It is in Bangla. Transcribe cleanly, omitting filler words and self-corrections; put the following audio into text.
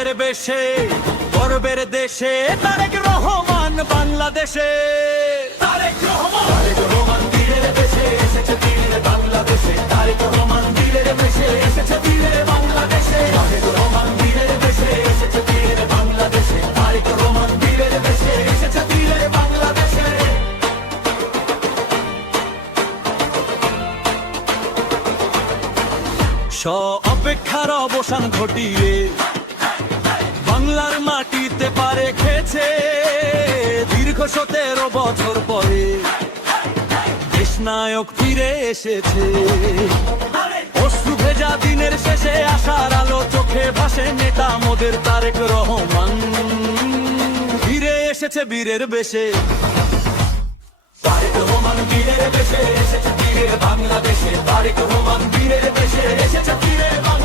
বীরের বেশে গর্বের দেশে তারেক রহমান বাংলাদেশে। তারেক রহমান বীরের বেশে এসেছে বীরের বাংলাদেশে। তারেক রহমান বীরের বেশে এসেছে বীরের বাংলাদেশে। তারেক রহমান বীরের বেশে এসেছে বীরের বাংলাদেশে। তারেক রহমান বীরের বেশে এসেছে বীরের বাংলাদেশে। অপেক্ষার অবসান ঘটিয়ে বাংলার মাটিতে পা রেখেছে দীর্ঘ 17 বছর পরে দেশ নায়ক ফিরে এসেছে। অশ্রু ভেজা দিনের শেষে আশার আলো চোখে ভাসে নেতা মোদের তারেক রহমান ফিরে এসেছে বীরের বেশে। তারেক রহমান বীরের বেশে এসেছে বীরের বাংলাদেশে। তারেক রহমান বীরের বেশে এসেছে বীরের বাংলাদেশে।